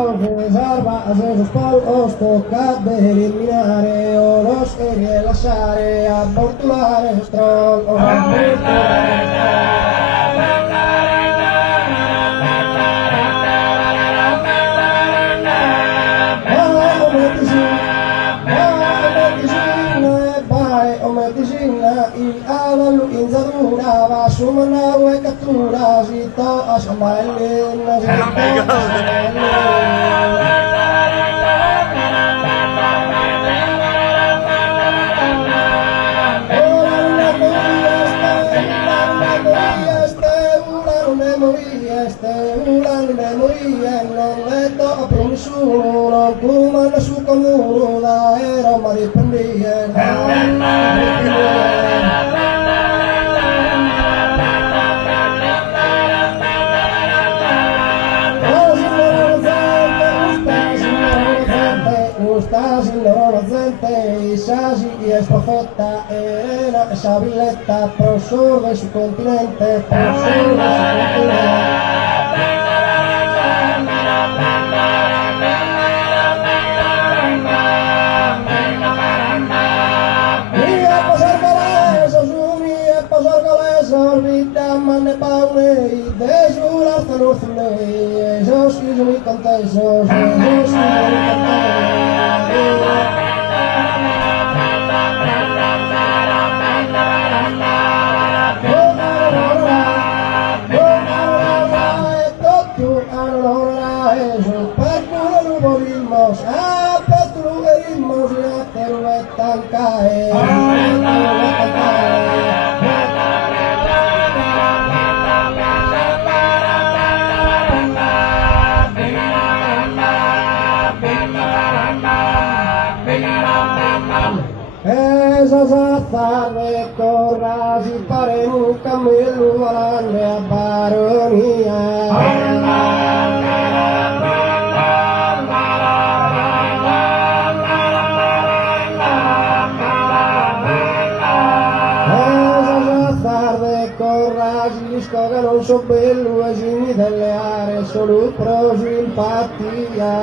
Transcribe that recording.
Salva a esos polvos, tocca de eliminare o los e rilasciare, abortulare il troll, il avallo in zadura va su manavo e cattura si to a sciambaillina si to a non vedo a nessuno, non comanda su comune, da era ma dipendie. Sasi es profeta, era esa villetta, profesor de su continente, profesor de su continente. Manne paunei, desulas tanurthunei, esos isumi contaisos, esos isumi Esas azarre corras y pare un camelo alande a baronía. Esas azarre corras y scoga non so bello e si delle aree solo pro simpatia.